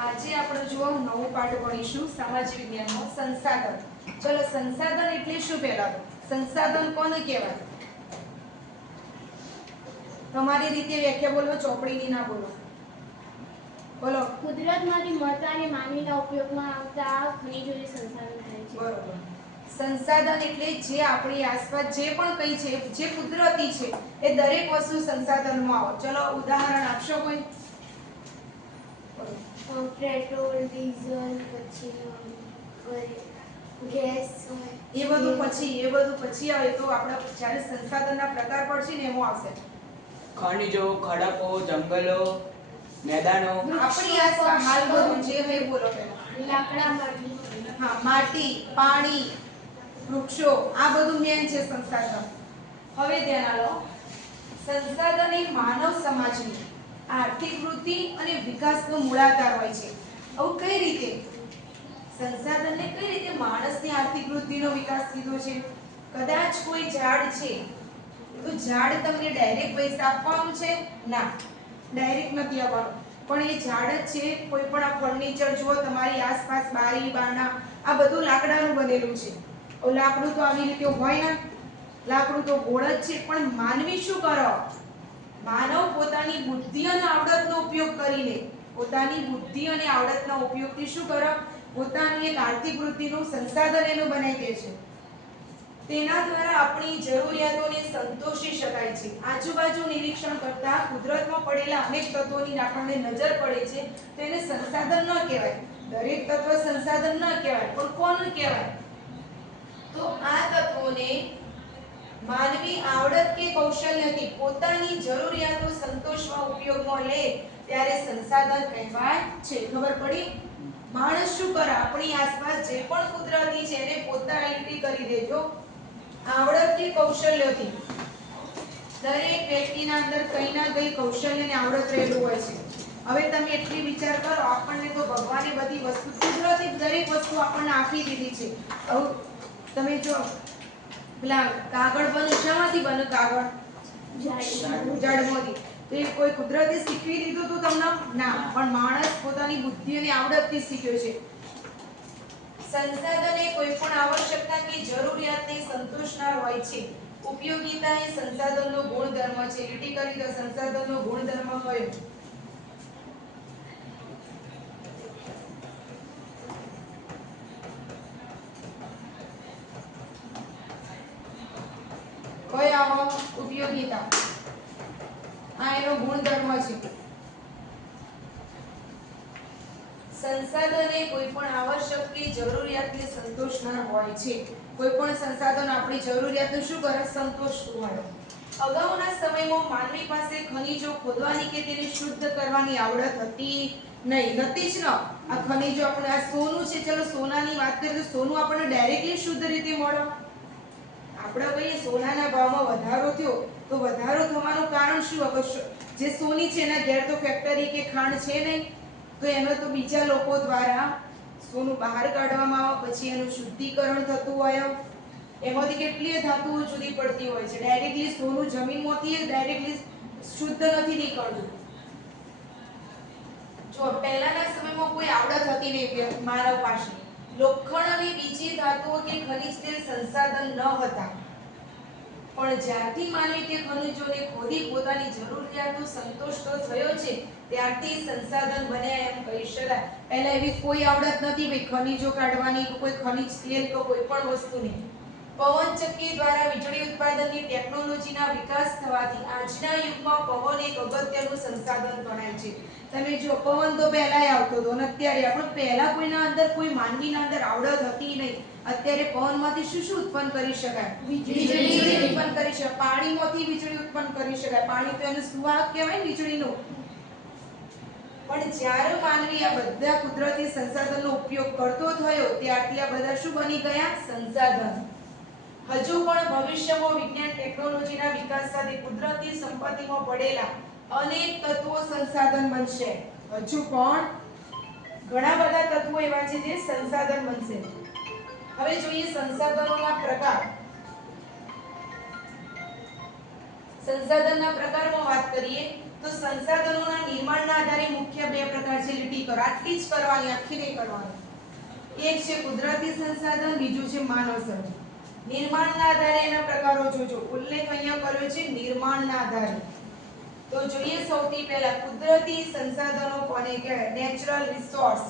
આજે આપણે જો નવો પાઠ ભણીશું સમાજ વિજ્ઞાનનો સંસાધન. ચલો સંસાધન એટલે શું પહેલા સંસાધન કોને કહેવાય? તમારી રીતે વ્યાખ્યા બોલો ચોપડીની ના બોલો. બોલો. કુદરતમાંથી મળતા અને માનવીના ઉપયોગમાં આવતા ખનિજોને સંસાધન થાય છે. બરોબર. સંસાધન એટલે જે આપણી આસપાસ જે પણ કંઈ છે જે કુદરતી છે એ દરેક વસ્તુ સંસાધનમાં આવે ચલો ઉદાહરણ આપશો કોઈ? બોલો. પેટ્રોલ ડીઝલ પછી ગેસ એ બધું પછી એ બધું પછી આવે તો આપણા જ્યારે સંસાધનના પ્રકાર પડશે ને એમાં આવશે ખનિજો ખડકો જંગલો મેદાનો. આપણી આસપાસ હાલ બધું જે હોય બોલો લાકડા માટી. હા માટી પાણી વૃક્ષો આ બધું મેન છે સંસાધન. હવે ધ્યાન આલો. સંસાધન એ માનવ સમાજની. આર્થિક વૃદ્ધિ અને વિકાસનો મૂળાધાર હોય છે. આવું કઈ રીતે? સંસાધનને કઈ રીતે માણસની આર્થિક વૃદ્ધિનો વિકાસ કીધો છે? કદાચ કોઈ ઝાડ છે, તો ઝાડ તમને ડાયરેક્ટ પૈસા આપવાનું છે? ના ડાયરેક્ટ નથી આપવાનું. પણ એ ઝાડ જ છે, કોઈ પણ આ ફર્નિચર જુઓ, તમારી આસપાસ બારી, બારણા, આ બધું લાકડાનું બનેલું છે. લાકડું તો આવી રીતે હોય ને. લાકડું તો ગોળ જ છે, પણ માનવી શું કરો? માનવ પોતાની બુદ્ધિ અને આવડતનો ઉપયોગ કરીને, પોતાની બુદ્ધિ અને આવડતના ઉપયોગથી શું કરો પોતાની એક આર્થિક વૃદ્ધિનું સંસાધન એનું બનાવી દે છે. તેના દ્વારા આપણી જરૂરિયાતોને સંતોષી શકાય છે. આજુબાજુ નિરીક્ષણ કરતા કુદરતમાં પડેલા અનેક તત્વોની આપણને નજર પડે છે. તો એને સંસાધન ન કહેવાય. દરેક તત્વ સંસાધન ન કહેવાય. પણ કોનું કહેવાય? તો આ તત્વોને માનવી આવડત કે કૌશલ્યથી પોતાની જરૂરિયાતો સંતોષવા ઉપયોગમાં લે ત્યારે સંસાધન કહેવાય છે. ખબર પડી? માણસ શું કરે? આપણી આસપાસ જે પણ કુદરતી છે એને પોતાની કરી દેજો. આવડત કે કૌશલ્યથી? દરેક વ્યક્તિના અંદર કંઈ ના કંઈ કૌશલ્ય ને આવડત રહેલું હોય છે. હવે તમે એટલી વિચાર કરો, આપણને તો ભગવાને બધી વસ્તુ, કુદરતી દરેક વસ્તુ આપણને આપી દીધી છે. તમે જો પેલા કાગળ બને શામાંથી બને કાગળ? જડમોથી. તો એ કોઈ કુદરતે શીખવી દીધું તો તમને ના પણ માણસ પોતાની બુદ્ધિ અને આવડતથી શીખ્યો છે. સંસાધન એ કોઈ પણ આવશ્યકતા કે જરૂરિયાતને સંતોષનાર હોય છે. ઉપયોગિતા એ સંસાધનનો ગુણધર્મ છે. લીટી કરી તો સંસાધનનો ગુણધર્મ કયો આવો ઉપયોગિતા. આ એનો ગુણધર્મ છે. સંસાધને કોઈ પણ આવશ્યક કે જરૂરિયાતને સંતોષનાર હોય છે. કોઈ પણ સંસાધન આપણી જરૂરિયાતનું શું કરે? સંતોષતું હોય. અગાઉના સમયમાં માનવી પાસે ખનિજો ખોદવાની કે તેને શુદ્ધ કરવાની આવડત હતી નહીં નથી જ ન. આ ખનિજો આપણે આ સોનું છે. ચલો સોનાની વાત કરીએ તો સોનું આપણને ડાયરેક્ટલી શુદ્ધ રીતે મળે. આપણે કહીએ સોનાના ભાવમાં વધારો થયો, તો વધારો થવાનું કારણ શું? હવે જે સોની છે એના ઘેર તો ફેક્ટરી કે ખાણ છે નહીં, તો એનો તો બીજા લોકો દ્વારા સોનું બહાર કાઢવામાં આવે, પછી એનું શુદ્ધિકરણ થતું હોય એમાંથી કેટલી ધાતુઓ જુદી પડતી હોય છે. ડાયરેક્ટલી સોનું જમીનમાંથી ડાયરેક્ટલી શુદ્ધ નથી નીકળતું. જો પહેલાના સમયમાં કોઈ આવડત હતી નહીં માનવ પાસે લોખંડ અને બીજી ધાતુઓ કે ખનિજ તેલ સંસાધન ન હતા. પણ જ્યારથી માનવી તે ખનિજોને ખોદી પોતાની જરૂરિયાતો સંતોષતો થયો છે, ત્યારથી સંસાધન બન્યા એમ કહી શકાય. પહેલા એવી કોઈ આવડત નથી, ભાઈ, ખનિજો કાઢવાની કોઈ ખનિજ તેલ કે કોઈ પણ વસ્તુની. પવન ચક્કી દ્વારા વીજળી ઉત્પાદનની ટેકનોલોજીના વિકાસ થવાથી આજના યુગમાં પવન એક અગત્યનું સંસાધન ગણાય છે. તમે જો પવન તો પહેલાય આવતો હતો અને અત્યારે આપણે પહેલા કોઈના અંદર કોઈ માનવીના અંદર આવડત હતી નહીં. અત્યારે પવનમાંથી શું શું ઉત્પન્ન કરી શકાય? વીજળી ઉત્પન્ન કરી શકાય. પાણીમાંથી વીજળી ઉત્પન્ન કરી શકાય. પાણી તો એનું સુવાહક કહેવાય ને વીજળીનું. પણ જ્યારે માનવી આ બધા કુદરતી સંસાધનનો ઉપયોગ કરતો થયો ત્યારથી આ બધા શું બની ગયા? સંસાધન. હજુ પણ ભવિષ્યમાં વિજ્ઞાન ટેકનોલોજીના વિકાસ સાથે કુદરતી સંપત્તિમાં પડેલા અનેક તત્વો સંસાધન બનશે. હજુ પણ ઘણા બધા તત્વો એવા છે જે સંસાધન બનશે. હવે જોઈએ સંસાધનોના પ્રકાર. સંસાધનના પ્રકારમાં વાત કરીએ તો સંસાધનોના નિર્માણના આધારે મુખ્ય બે પ્રકાર છે લીટી કરો આટલી જ કરવાની, આખી નહીં કરવાની. એક છે કુદરતી સંસાધન, બીજું છે માનવ સર્જિત નિર્માણના આધારે એના પ્રકારો જોજો. ઉલ્લેખ અહીંયા કર્યો છે નિર્માણના આધારે. તો જોઈએ સૌથી પહેલા કુદરતી સંસાધનો કોને કહેવાય? નેચરલ રિસોર્સ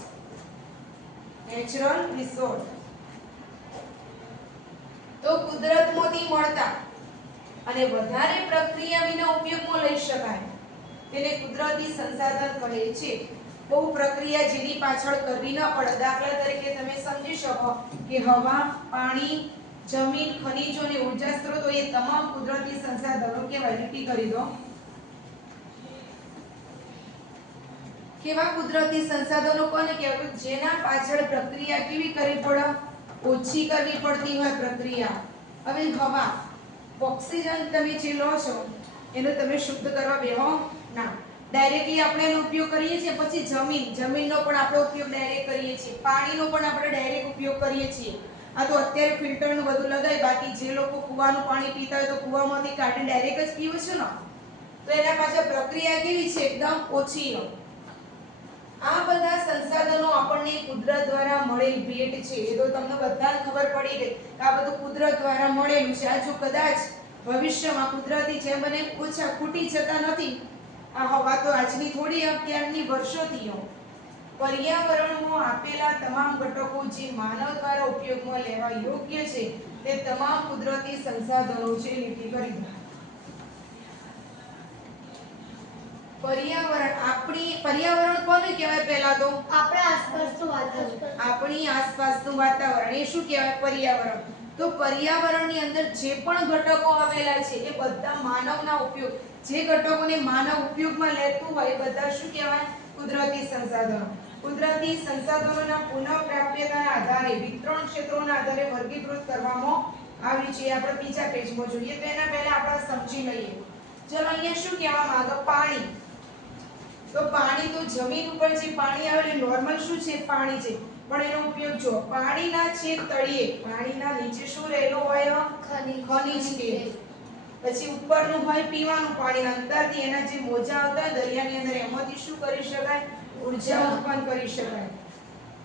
નેચરલ રિસોર્સ તો કુદરતમાંથી મળતા અને વધારે પ્રક્રિયા વિના ઉપયોગમાં લઈ શકાય તેને કુદરતી સંસાધન કહે છે. બહુ પ્રક્રિયા જેની પાછળ કરવી ન પડે. દાખલા તરીકે તમે સમજી શકો કે હવા, પાણી જમીન, ખનીજો અને ઊર્જા સ્ત્રોતો એ તમામ કુદરતી સંસાધનો કેવાય લીટી કરી દો. કેવા કુદરતી સંસાધનો કોને કહેવાય? જેના પાછળ પ્રક્રિયા કેવી કરવી પડે? ઓછી કરવી પડતી હોય પ્રક્રિયા. હવે હવા, ઓક્સિજન તમે જે લો છો, એનો તમે શુદ્ધ કરવા બેહો ના. ડાયરેક્ટલી આપણે એનો ઉપયોગ કરીએ છીએ, પછી જમીન. જમીનનો પણ આપણે ઉપયોગ ડાયરેક્ટ કરીએ છીએ. પાણીનો પણ આપણે ડાયરેક્ટ ઉપયોગ કરીએ છીએ. આ તો અત્યારે ફિલ્ટરનું બધું લગાવી બાકી જે લોકો કૂવાનું પાણી પીતા હોય તો કૂવામાંથી કાઢીને ડાયરેક્ટ જ પીવું છે ને. તો એના પાછળ પ્રક્રિયા કેવી છે? એકદમ ઓછી આ બધા સંસાધનો આપણને કુદરત દ્વારા મળેલ ભેટ છે. એ તો તમને બધાને ખબર પડી ગઈ કે આ બધું કુદરત દ્વારા મળેલું છે. આ જો કદાચ ભવિષ્યમાં કુદરતી જેમ બને ઓછા ખૂટી જતા નથી. આ હવા તો આજની થોડી અત્યારની વર્ષોથી હો. પર્યાવરણમાં આપેલા તમામ ઘટકો જે માનવ દ્વારા ઉપયોગમાં લેવા યોગ્ય છે તે તમામ કુદરતી સંસાધનો છે લીટી કરી દો પર્યાવરણ આપણી પર્યાવરણ કોને કહેવાય પહેલા તો? આપણા આસપાસનું વાતાવરણ. આપણી આસપાસનું વાતાવરણ. એ શું કહેવાય? પર્યાવરણ. તો પર્યાવરણની અંદર જે પણ ઘટકો આવેલા છે એ બધા માનવના ઉપયોગ. જે ઘટકોને માનવ ઉપયોગમાં લેતું હોય એ બધા શું કહેવાય? કુદરતી સંસાધનો. કુદરતી સંસાધનોના પુનઃપ્રાપ્યતાના આધારે વિતરણ ક્ષેત્રોના આધારે વર્ગીકૃત કરવામાં આવી છે. આપણે બીજા પેજમાં જોઈએ તો એના પહેલા આપણે સમજી લઈએ. ચલો અહીંયા શું કહેવા માંગો પાણી. તો પાણી તો જમીન ઉપર જે પાણી આવે નોર્મલ શું છે? પાણી છે. પણ એનો ઉપયોગ જો પાણીના છે તળિયે પાણીના નીચે શું રહેલું હોય? ખનિજ ખનિજ તેલ. પછી ઉપરનું હોય પીવાનું પાણી અંદરથી એના જે મોજા આવતા હોય દરિયાની અંદર એમાંથી શું કરી શકાય? ઊર્જા ઉત્પન્ન કરી શકાય.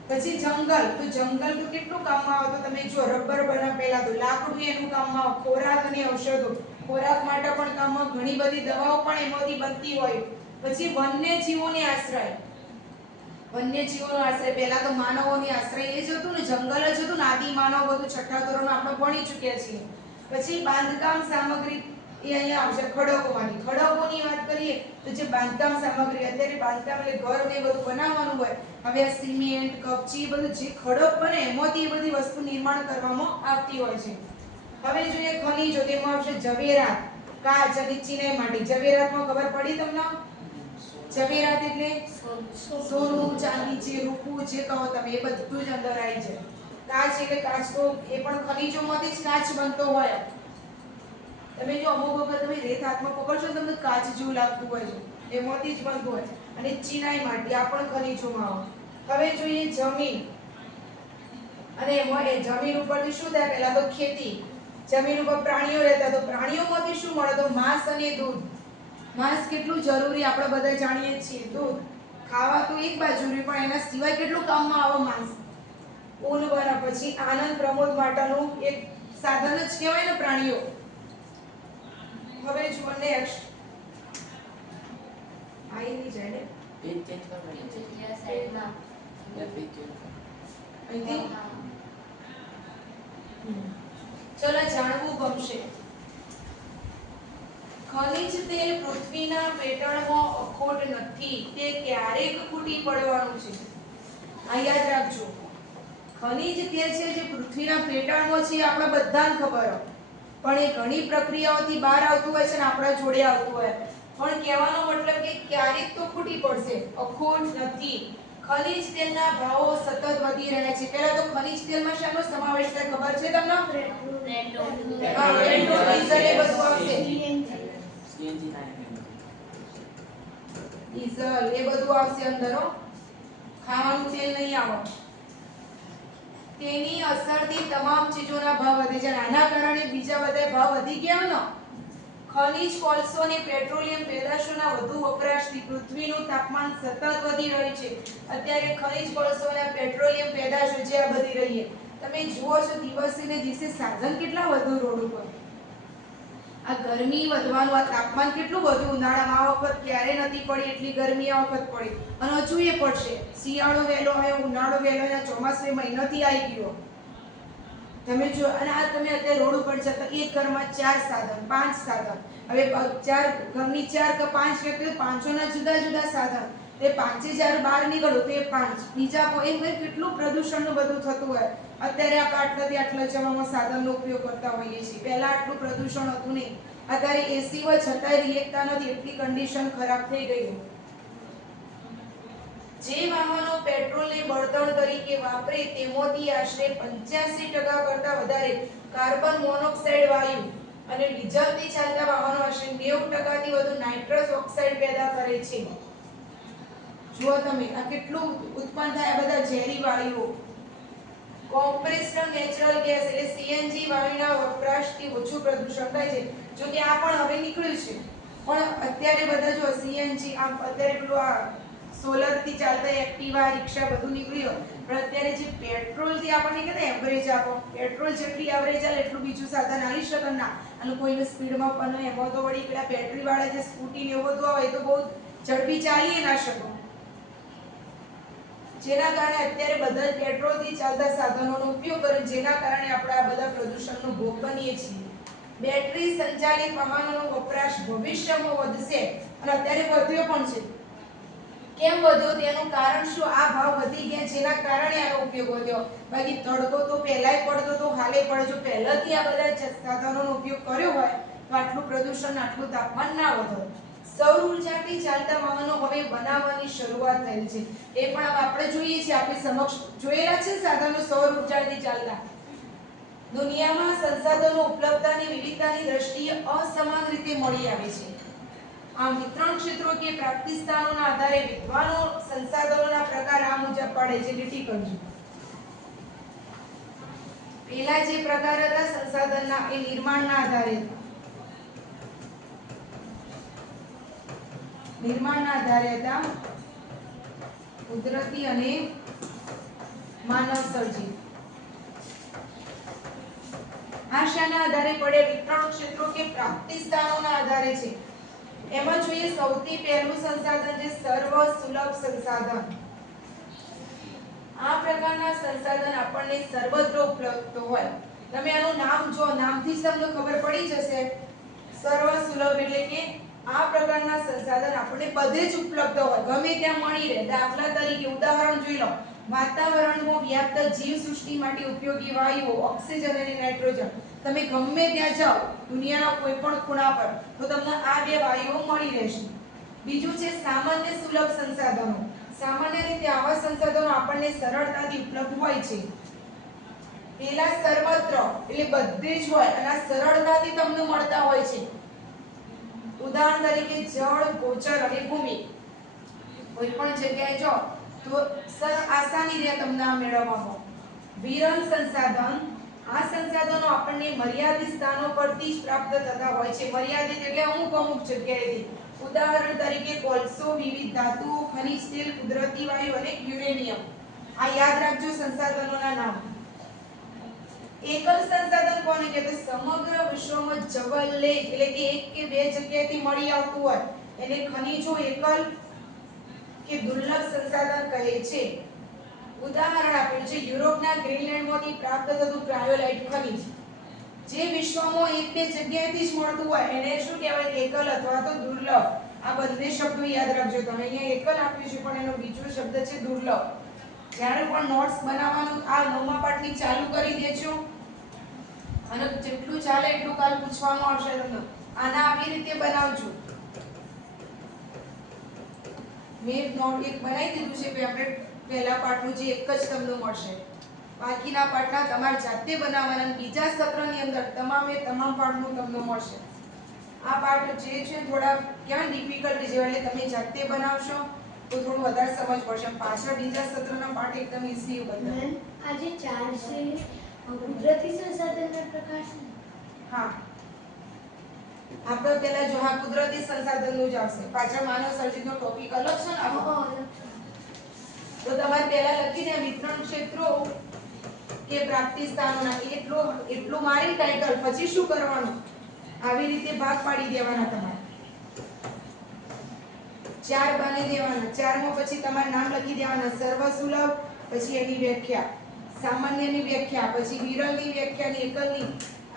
પછી જંગલ. તો જંગલ તો કેટલું કામમાં આવે? તો તમે જો રબર બના પહેલા તો લાકડું એનું કામમાં આવે ખોરાક અને ઔષધો. ખોરાક માટે પણ કામમાં ઘણી બધી દવાઓ પણ એમાંથી બનતી હોય. પછી વન્ય જીવોને આશ્રય. વન્ય જીવોનો આશ્રય. પહેલા તો માનવોની આશ્રય એ જ હતું ને જંગલ જ હતું ને આદિ માનવ બધું છઠ્ઠા ધોરણ આપણે ભણી ચૂક્યા છીએ. પછી બાંધકામ સામગ્રી એ અહીંયા આવશે ખડકોમાંથી. ખડકોની વાત કરીએ તો જે બાંધકામ સામગ્રી અત્યારે બાંધકામ એટલે ઘર ને બધું બનાવવાનું હોય હવે આ સિમેન્ટ કપચી બધું જે ખડક બને એમાંથી એ બધી વસ્તુ નિર્માણ કરવામાં આવતી હોય છે. હવે જોઈએ ખનીજો તેમાં આવશે ઝવેરાત કાચ અને ચિનાઈ માટી. ઝવેરાતમાં ખબર પડી તમને? ઝવેરાત એટલે સોનું ચાંદી જે રૂપું જે કહો તમે એ બધું જ અંદર આવી જાય. કાચ એટલે કાચ તો એ પણ ખનીજોમાંથી જ કાચ બનતો હોય. તમે જો અમુક વખત તમે રેત હાથમાં પકડશો તમને કાચ જેવું લાગતું હોય છે. એમાંથી જ બનતું હોય અને ચિનાઈ માટી, આ પણ ખનીજોમાં આવે હવે જોઈએ જમીન. અને એમાં જમીન ઉપરથી શું થાય? પહેલા તો ખેતી. જમીન ઉપર પ્રાણીઓ રહેતા. તો પ્રાણીઓમાંથી શું મળે? તો માંસ અને દૂધ. માંસ કેટલું જરૂરી આપણે બધા જાણીએ છીએ. દૂધ. ખાવા તો એક બાજુ રહ્યું પણ એના સિવાય કેટલું કામમાં આવે માંસ? બને પછી આનંદ પ્રમોદ માટેનું એક સાધન જ કહેવાય ને પ્રાણીઓ. હવે જુઓ નેક્સ્ટ આઈ નહીં જાય ને. પેજ ચેન્જ કરવાની સાઈડમાં છે પેજ ચેન્જ અહીંથી? ચલો જાણવું ગમશે. ખનિજ તેલ પૃથ્વીના પેટણમાં અખોટ નથી. તે ક્યારેક ખૂટી પડવાનું છે. આ યાદ રાખજો. ખનિજ તેલ છે જે પૃથ્વીના પેટર્નમાં છે આપણા બધાને ખબર પણ એ ઘણી પ્રક્રિયાઓથી બહાર આવતું હોય છે ને આપણા જોડે આવતું હોય. પણ કહેવાનો મતલબ કે ક્યારેક તો ખૂટી પડશે. અખોટ નથી. ખનિજ તેલના ભાવો સતત વધી રહ્યા છે. પહેલા તો ખનિજ તેલમાં શાનો સમાવેશ થાય ખબર છે તમને? હા, પેટ્રોલ, ડીઝલ એ બધું આવશે. ડીઝલ એ બધું આવશે અંદર. ખાવાનું તેલ નહીં આવે. તેની અસરથી તમામ ચીજોના ભાવ વધે છે આના કારણે બીજા બધા ભાવ વધી ગયા ને? ખનિજ, કોલસો અને પેટ્રોલિયમ પેદાશોના વધુ વપરાશથી પૃથ્વીનું તાપમાન સતત વધી રહ્યું છે. અત્યારે ખનિજ, કોલસો અને પેટ્રોલિયમ પેદાશો જે આ બધી રહી છે. તમે જુઓ છો દિવસે ને દિવસે સાધન કેટલા વધુ રોડ ઉપર. આ ગરમી વધવાનું, આ તાપમાન કેટલું વધ્યું? ઉનાળામાં આ વખત ક્યારે નથી પડી? એટલી ગરમી આ વખત પડી. અને હજુ એ પડશે. શિયાળો વહેલો આવ્યો, ઉનાળો વહેલો અને ચોમાસે મહિનોથી આવી ગયો. તમે જો, અને આ તમે અત્યારે રોડ ઉપર જતા, એક ઘરમાં ચાર સાધન, પાંચ સાધન. હવે ચાર ઘરની ચાર કે પાંચ વ્યક્તિ પાંચોના જુદા જુદા સાધન. એ પાંચે જ્યારે બહાર નીકળો, તે પાંચ. બીજા એમ કરીને કેટલું પ્રદૂષણનું બધું થતું હોય. અત્યારે આપણે આટલાથી આટલા જવામાં સાધનનો ઉપયોગ કરતા હોઈએ છીએ. પહેલાં આટલું પ્રદૂષણ હતું નહીં. અત્યારે એસી હોય, છતાંય રિએકતા નથી. એટલી કન્ડિશન ખરાબ થઈ ગઈ જે વાહનો પેટ્રોલને બળતણ તરીકે વાપરે, તેમાંથી આશરે પંચ્યાસી ટકા કરતાં વધારે કાર્બન મોનોક્સાઇડ વાયુ અને ડીઝલથી ચાલતા વાહનો આશરે નેવું ટકાથી વધુ નાઇટ્રસ ઓક્સાઇડ પેદા કરે છે. જુઓ તમે, આ કેટલું ઉત્પન્ન થાય આ બધા ઝેરી વાયુઓ. કોમ્પ્રેસ્ડ નેચરલ ગેસ એટલે સીએનજી વાયુના વપરાશથી ઓછું પ્રદૂષણ થાય છે. જો કે આ પણ હવે નીકળ્યું છે. પણ અત્યારે બધા જો સીએનજી, આમ અત્યારે પેલું આ સોલરથી ચાલતા એક્ટિવા, રિક્ષા બધું નીકળ્યું પણ અત્યારે જે પેટ્રોલથી આપણને કહેતા એવરેજ આપો. પેટ્રોલ જેટલી એવરેજ ચાલે એટલું બીજું સાધન આવી શકે ના. અને કોઈને સ્પીડમાં પણ એમાં તો વળી પેલા બેટરીવાળા જે સ્કૂટી ને એવું બધું આવે, એ તો બહુ ઝડપી ચાલી ના શકો. જેના કારણે અત્યારે બધા પેટ્રોલથી ચાલતા સાધનોનો ઉપયોગ કરે, જેના કારણે આપણે આ બધા પ્રદૂષણનો ભોગ બનીએ છીએ. બેટરી સંચાલિત વાહનોનો વપરાશ ભવિષ્યમાં વધશે અને અત્યારે વધ્યો પણ છે. કેમ વધ્યો? તેનું કારણ શું? આ ભાવ વધી ગયા જેના કારણે આનો ઉપયોગ વધ્યો. બાકી તડકો તો પહેલાય પડતો તો હાલે પડે જો પહેલાંથી આ બધા સાધનોનો ઉપયોગ કર્યો હોય, તો આટલું પ્રદૂષણ, આટલું તાપમાન ના વધે. સૌર ઉર્જાથી ચાલતા વાહનો હવે બનાવવાની શરૂઆત થયેલી છે. એ પણ આપણે જોઈએ છીએ, આપણી સમક્ષ જોયેલા છે સાધનો સૌર ઉર્જાથી ચાલતા. દુનિયામાં સંસાધનો ઉપલબ્ધતાની વિવિધતાની દ્રષ્ટિએ અસમાન રીતે મળી આવે છે. આમ વિતરણ ક્ષેત્રો કે પ્રાપ્તિ સ્થાનોના આધારે વિદ્વાનો સંસાધનોના પ્રકાર આ મુજબ પડે છે, લીટી કરજો. પહેલા જે પ્રકાર હતા સંસાધનના, એ નિર્માણના આધારે. હતા. નિર્માણના આધારે હતા. કુદરતી અને માનવ સર્જિત. આશાના આધારે પડે વિતરણ ક્ષેત્રો કે પ્રાપ્તિ સ્થાનોના આધારે છે. એમાં જોઈએ સૌથી પહેલું સંસાધન છે સર્વ સુલભ સંસાધન. આ પ્રકારના સંસાધન આપણને સર્વત્ર ઉપલબ્ધ હોય. તમે આનું નામ જો, નામથી જ તમને ખબર પડી જશે. સર્વ સુલભ એટલે કે આ પ્રકારના સંસાધન આપણને બધે જ ઉપલબ્ધ હોય. ગમે ત્યાં મળી રહે. દાખલા તરીકે ઉદાહરણ જોઈ લો. વાતાવરણમાં વ્યાપ્ત જીવસૃષ્ટિ માટે ઉપયોગી વાયુઓ, ઓક્સિજન અને નાઇટ્રોજન. તમે ગમે ત્યાં જાઓ, દુનિયાના કોઈ પણ ખૂણા પર, તો તમને આ બે વાયુઓ મળી રહેશે. બીજું છે સામાન્ય સુલભ સંસાધનો. સામાન્ય રીતે આવા સંસાધનો આપણને સરળતાથી ઉપલબ્ધ હોય છે. પેલા સર્વત્ર, એટલે બધે જ હોય, અને સરળતાથી તમને મળતા હોય છે. ઉદાહરણ તરીકે જળ, ગોચર અને ભૂમિ. કોઈ પણ જગ્યાએ જો, તો સર, આસાની રહે તમને મેળવવામાં વિરલ સંસાધન. આ સંસાધનો આપણને મર્યાદિત સ્થાનો પરથી જ પ્રાપ્ત થતા હોય છે. મર્યાદિત એટલે અમુક અમુક જગ્યાએથી. ઉદાહરણ તરીકે કોલસો, વિવિધ ધાતુઓ, ખનિજ તેલ, કુદરતી વાયુ અને યુરેનિયમ. આ યાદ રાખજો સંસાધનોના નામ. એકલ સંસાધન કોને કહે તો સમગ્ર વિશ્વમાં જવલ્લે એટલે કે એક કે બે જગ્યાએથી મળી આવતું હોય, એને ખનિજો એકલ કે દુર્લભ સંસાધન કહે છે. ઉદાહરણ આપ્યું છે, યુરોપના ગ્રીનલેન્ડમાંથી પ્રાપ્ત થતું ક્રાયોલાઇટ ખનિજ. જે વિશ્વમાં એક બે જગ્યાએથી જ મળતું હોય, એને શું કહેવાય? એકલ અથવા તો દુર્લભ. આ બંને શબ્દો યાદ રાખજો. તમે અહીંયા એકલ આપ્યું છે, પણ એનો બીજો શબ્દ છે દુર્લભ. જ્યારે પણ નોટ્સ બનાવવાનું આ નવમા પાઠની ચાલુ કરી દેજો. અને જેટલું ચાલે એટલું કાલ પૂછવામાં આવશે તમને. આના આવી રીતે બનાવજો. મેં નોટ એક બનાવી દીધું છે આપણે પહેલા પાઠનું જે એક જ તમને મળશે. બાકીના પાઠના તમારે જાતે બનાવવાના બીજા સત્રની અંદર તમામે તમામ પાઠનું તમને મળશે. આ પાઠ જે છે થોડા ક્યાં ડિફિકલ્ટ જેવા, એટલે તમે જાતે બનાવશો તો થોડું વધારે સમજ પડશે. પાછળ બીજા સત્રના પાઠ એકદમ ઈઝી બધા આજે ચાર છે. કુદરતી સંસાધનના પ્રકાર હા. આપણે પેલા જો હા કુદરતી સંસાધનનું જ આવશે. પાછળ માનવ સર્જિતનો ટોપિક અલગ છે ને તો તમારે પહેલા લખીને વિતરણ ક્ષેત્રો કે પ્રાપ્તિ સ્થાનોના એટલું એટલું મારી ટાઇટલ પછી શું કરવાનું? આવી રીતે ભાગ પાડી દેવાના તમારે. ચાર બની દેવાના. ચારમાં પછી તમારે નામ લખી દેવાના. સર્વસુલભ પછી એની વ્યાખ્યા. સામાન્યની વ્યાખ્યા, પછી વિરલની વ્યાખ્યા ને એકલની.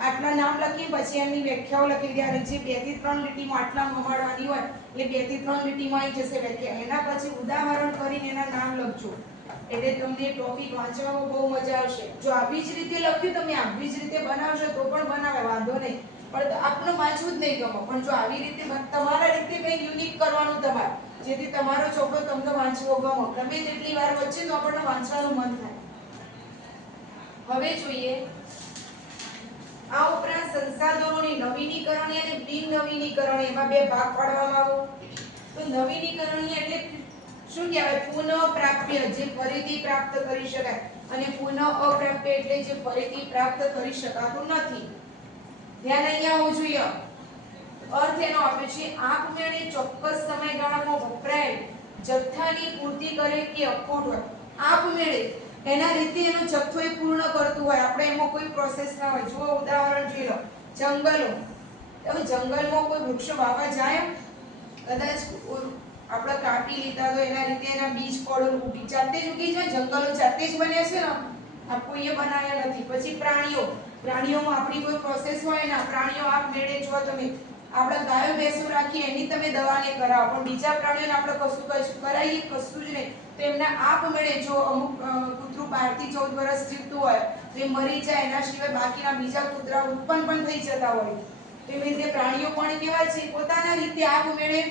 આટલા નામ લખીએ પછી એમની વ્યાખ્યાઓ લખી દેવાની જે બેથી ત્રણ લીટીમાં આટલા મમાડવાની હોય એ બેથી ત્રણ લીટીમાં આવી જશે વ્યાખ્યા. એના પછી ઉદાહરણ કરીને એના નામ લખજો. એટલે તમને ટોપિક વાંચવામાં બહુ મજા આવશે. જો આવી જ રીતે લખ્યું, તમે આવી જ રીતે બનાવશો તો પણ બનાવે, વાંધો નહીં. પણ આપણું વાંચવું જ નહીં ગમે. પણ જો આવી રીતે તમારા રીતે કંઈક યુનિક કરવાનું તમારે, જેથી તમારો છોકરો તમને વાંચવો ગમે. ગમે તેટલી વાર વચ્ચે તો આપણને વાંચવાનું મન થાય. હવે જોઈએ. આ ઉપરાંત સંસાધનોની નવીનીકરણીય અને બિન નવીનીકરણીય એમાં બે ભાગ પાડવામાં આવો. તો નવીનીકરણીય એટલે શું કહેવાય? પુનઃ જે ફરીથી પ્રાપ્ત કરી શકાય. અને પુનઃ અપ્રાપ્ય એટલે જે ફરીથી પ્રાપ્ત કરી શકાતું નથી. ધ્યાન અહીંયા હોવું જોઈએ. અર્થ એનો આપે છે આપમેળે ચોક્કસ સમયગાળામાં વપરાયેલ જથ્થાની પૂર્તિ કરે કે અખોટ હોય. આપમેળે એના રીતે એનો જથ્થો એ પૂર્ણ કરતું હોય. આપણે એમાં કોઈ પ્રોસેસ ના હોય. જુઓ, ઉદાહરણ જોઈ લો. જંગલો. હવે જંગલમાં કોઈ વૃક્ષો વાવવા જાય? કદાચ આપણે કાપી લીધા તો એના રીતે એના બીજ, ફળો ઉગી જાતે જ ઉગી જાય. જંગલો જાતે જ બને છે ને? આ કોઈએ બનાવ્યા નથી. પછી પ્રાણીઓ. પ્રાણીઓમાં આપણી કોઈ પ્રોસેસ હોય ને? પ્રાણીઓ આપ મેળે જો તમે. આપણે ગાયો ભેંસો રાખી એની તમે દવાને કરાવો. પણ બીજા પ્રાણીઓને આપણે કશું કશું કરાવીએ કશું જ નહીં. તો એમને આપ મળે જો અમુક કૂતરું બારથી ચૌદ વર્ષ જીવતું હોય, તો એ મરી જાય, એના સિવાય બાકીના બીજા કૂતરા ઉત્પન્ન પણ થઈ જતા હોય. તો એવી રીતે પ્રાણીઓ પણ કેવા છે, પોતાના રીતે આપ મેળે,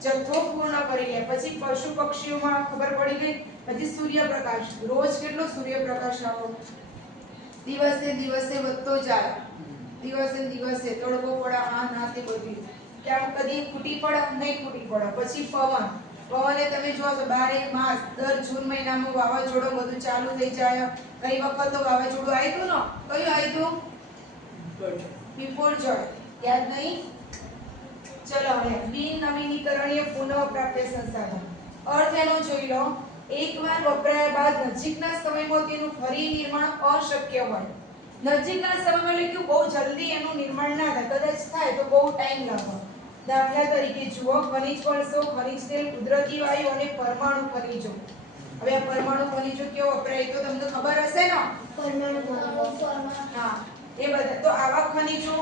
જથ્થો પૂર્ણ કરી લે. પછી પશુ પક્ષીઓમાં ખબર પડી ગઈ, પછી સૂર્યપ્રકાશ. રોજ કેટલો સૂર્યપ્રકાશ આવો. દિવસે દિવસે વધતો જાય. દિવસે દિવસે તડકો પડે તે બધું ત્યાં કદી ફૂટી પડે, નહીં ફૂટી પડે. પછી પવન. પવને તમે જો બારે માસ, દર જૂન મહિનામાં વાવાઝોડું બધું ચાલુ થઈ જાય. કઈ વખત તો વાવાઝોડું આવ્યું ને? કયું આવ્યું બિફોર જળ યાદ નહીં ચલો હવે, બિન નવીનીકરણીય પુનઃપ્રાપ્ય સંસાધન. અર્થ એનો જોઈ લો. એકવાર વપરાયા બાદ નજીકના સમયમાં તેનું ફરી નિર્માણ અશક્ય હોય. નજીકના સમયમાં લખ્યું બહુ જલ્દી એનું નિર્માણ ના થાય. કદાચ થાય તો બહુ ટાઈમ લાગે. દાખલા તરીકે જુઓ ખનિજ કોલસો ખનિજ તેલ કુદરતી વાયુ અને પરમાણુ ખનિજો. હવે આ પરમાણુ ખનિજો કેવો વપરાય તો તમને ખબર હશે ને? પરમાણુ હા એ બધા. તો આવા ખનિજો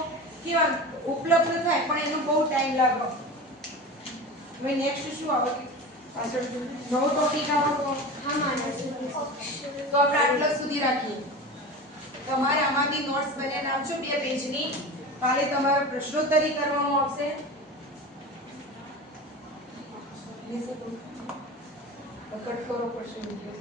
કેવા ઉપલબ્ધ થાય પણ એનો બહુ ટાઈમ લાગે. હવે નેક્સ્ટ શું આવે? પાછળ નવો ટોપિક આવો તો? હા માનસ. તો આપણે આટલા સુધી રાખીએ. તમારે આમાંથી નોટ્સ બનાવીને આવજો બે પેજની કાલે તમારે પ્રશ્નોત્તરી કરવામાં આવશે. કટ કરવો પડશે